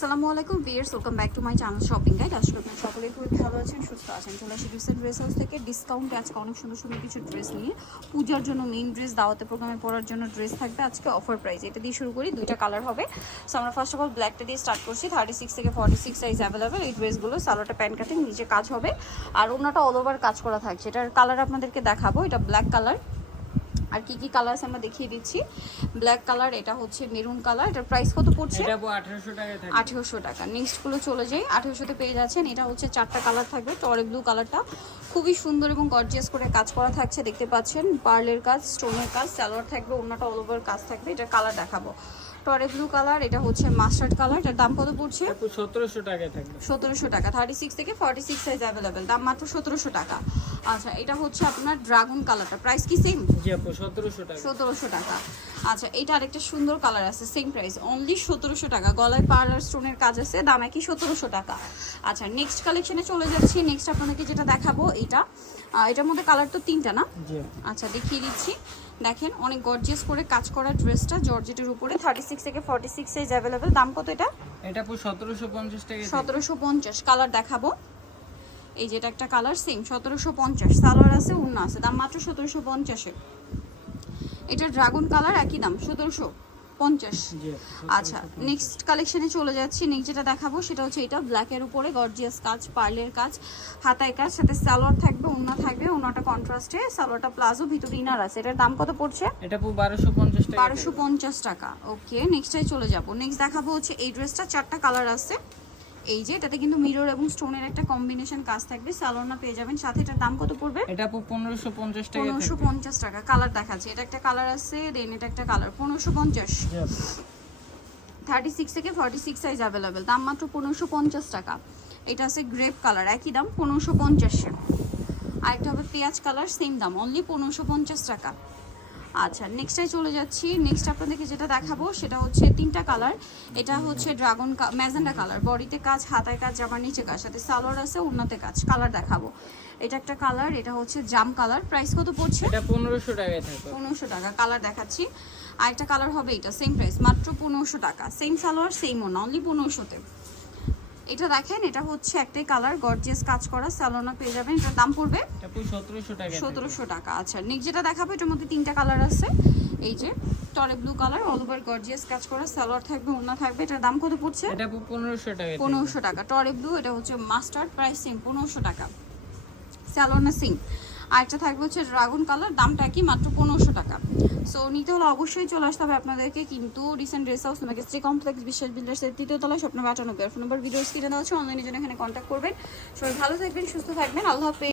আসসালামু আলাইকুম viewers welcome back to my channel shopping guide আজকে আপনারা সকলেই খুবই ভালো আছেন, সুস্থ আছেন। চলে আসি রিসেন্ট ড্রেস হাউস থেকে। ডিসকাউন্টে আজকে অনেক সুন্দর সুন্দর কিছু ড্রেস নিয়ে। পূজার জন্য মেইন ড্রেস দাওয়াতে প্রোগ্রামে পরার জন্য ড্রেস থাকবে আজকে অফার প্রাইস এটা দিয়ে শুরু করি, দুইটা কালার হবে। সো আমরা ফার্স্ট অফ অল ব্ল্যাকটা দিয়ে স্টার্ট করছি। থার্টি সিক্স থেকে ফর্টি সিক্স সাইজ অ্যাভেলেবেল এই ড্রেসগুলো সালোয়ারটা প্যান্ট কাটিং নিচে কাজ হবে। আর ওনাটা অল ওভার কাজ করা থাকছে। এটার কালার আপনাদেরকে দেখাবো। এটা ব্ল্যাক কালার আর কি কি কালার আছে আমরা দেখিয়ে দিচ্ছি। ব্ল্যাক কালার এটা হচ্ছে মেরুন কালার এটার প্রাইস কত পড়ছে? এটা আপু 1800 টাকায় থাকে আঠেরোশো টাকা। নেক্সটগুলো চলে যাই। আঠেরোশোতে পেয়ে যাচ্ছেন এটা হচ্ছে চারটা কালার থাকবে টরে ব্লু কালারটা খুবই সুন্দর এবং গর্জিয়াস করে কাজ করা থাকছে দেখতে পাচ্ছেন। পার্লের কাজ স্টোনের কাজ স্যালোয়ার থাকবে অন্যটা অল ওভার কাজ থাকবে এটা কালার দেখাবো। টরে ব্লু কালার এটা হচ্ছে মাস্টার্ড কালার এটার দাম কত পড়ছে? আপু 1700 থাকবে। সতেরোশো টাকা থার্টি সিক্স থেকে ফর্টি সিক্স সাইজ অ্যাভেলেবেল দাম মাত্র সতেরোশো টাকা। আচ্ছা এটা হচ্ছে আপনার ড্রাগন কালারটা প্রাইস কি সেম 1700 টাকা। সতেরোশো টাকা। আচ্ছা এটা আরেকটা সুন্দর কালার আছে সেম প্রাইস অনলি সতেরোশো টাকা। গলায় পার্লার স্টোনের কাজ আছে দাম একই সতেরোশো টাকা। আচ্ছা নেক্সট কালেকশনে চলে যাচ্ছি নেক্সট আপনাদেরকে যেটা দেখাবো এটা। এটার মধ্যে কালার তো তিনটা না? আচ্ছা দেখিয়ে দিচ্ছি। দেখেন অনেক গর্জিয়াস করে কাজ করা ড্রেসটা জর্জেটের উপরে। থার্টি সিক্স থেকে ফর্টি সিক্স সাইজ অ্যাভেলেবেল দাম কত এটা? এটা পুরো 1750 টাকায় থাকে সতেরোশো পঞ্চাশ কালার দেখাবো। এই যেটা একটা কালার সেম সতেরোশো পঞ্চাশ। সালোয়ার আছে উন্না আছে দাম মাত্র সতেরোশো পঞ্চাশে। এটা ড্রাগন কালার একই দাম সতেরোশো। পঞ্চাশ। আচ্ছা নেক্সট কালেকশানে চলে যাচ্ছি। নেক্সট যেটা দেখাবো সেটা হচ্ছে এটা ব্ল্যাকের উপরে গর্জিয়াস কাজ পার্লের কাজ। হাতায় কাজ সাথে সালোয়ার থাকবে ওনা থাকবে ওনাটা কন্ট্রাস্টে সালোয়ারটা প্লাজো ভিতরে ইনার আছে। এটার দাম কত পড়ছে? এটা বারোশো পঞ্চাশ বারোশো পঞ্চাশ টাকা। ওকে নেক্সটাই চলে যাব। নেক্সট দেখাবো হচ্ছে এই ড্রেসটা চারটা কালার আছে। এই যে এটাতে কিন্তু মিরর এবং স্টোনের একটা কম্বিনেশন কাজ থাকবে। সালোনা পেয়ে যাবেন। সাথে এটার দাম কত পড়বে? এটা আপু 1550 টাকায় পনেরোশো পঞ্চাশ টাকা। কালার দেখাচ্ছে। এটা একটা কালার আছে দেন এটা একটা কালার পনেরোশো পঞ্চাশ। জি আপু থার্টি সিক্স থেকে ফর্টি সিক্স সাইজ অ্যাভেলেবেল দাম মাত্র পনেরোশো পঞ্চাশ টাকা। এটা আছে গ্রেপ কালার একই দাম পনেরোশো পঞ্চাশে। আরেকটা হবে পেঁয়াজ কালার সেম দাম। অনলি পনেরোশো পঞ্চাশ টাকা। আচ্ছা নেক্সটে চলে যাচ্ছি। নেক্সট আপনাদেরকে যেটা দেখাবো সেটা হচ্ছে তিনটা কালার এটা হচ্ছে ড্রাগন ম্যাজেন্ডা কালার বডিতে কাজ হাতায় কাজ জামার নিচে কাজ। সাথে সালোয়ার আছে উন্নতে কাজ। কালার দেখাবো। এটা একটা কালার এটা হচ্ছে জাম কালার প্রাইস কত পড়ছে? এটা 1500 টাকায় থাকবে। পনেরোশো টাকা। কালার দেখাচ্ছি। আর একটা কালার হবে এটা সেম প্রাইস মাত্র পনেরোশো টাকা। Same salwar same own only পনেরোশোতে। এটা দেখেন এটা হচ্ছে একটাই কালার গর্জিয়াস কাজ করা স্যালোনা পেয়ে যাবেন। এটার দাম পড়বে এটা আপু 1700 টাকায় থাকবে সতেরোশো টাকা। আচ্ছা নেক্সট যেটা দেখাবো এটার মধ্যে তিনটা কালার আছে। এই যে টরে blue colour all over gorgeous কাজ করা সালোয়ার থাকবে ওনা থাকবে। এটার দাম কত পড়ছে? এটা 1500 টাকায় থাকবে পনেরোশো টাকা। টরে ব্লু এটা হচ্ছে মাস্টার্ড প্রাইস সেম পনেরোশো টাকা। স্যালোনা সিং আরেকটা থাকবে হচ্ছে ড্রাগন কালার, দামটা কি মাত্র পনেরোশো টাকা। সো নিতে হলে অবশ্যই চলে আসতে হবে আপনাদেরকে, কিন্তু রিসেন্ট ড্রেস হাউস তোমাকে শ্রী কমপ্লেক্স বিশ্বাস বিল্ডার্সের তৃতীয় তলায় স্বপ্ন বাটানো ফোন নম্বর ভিডিও স্ক্রিনে দেওয়া হচ্ছে অনলাইনে জন্য এখানে কন্ট্যাক্ট করবেন। সবাই ভালো থাকবেন, সুস্থ থাকবেন। আল্লাহ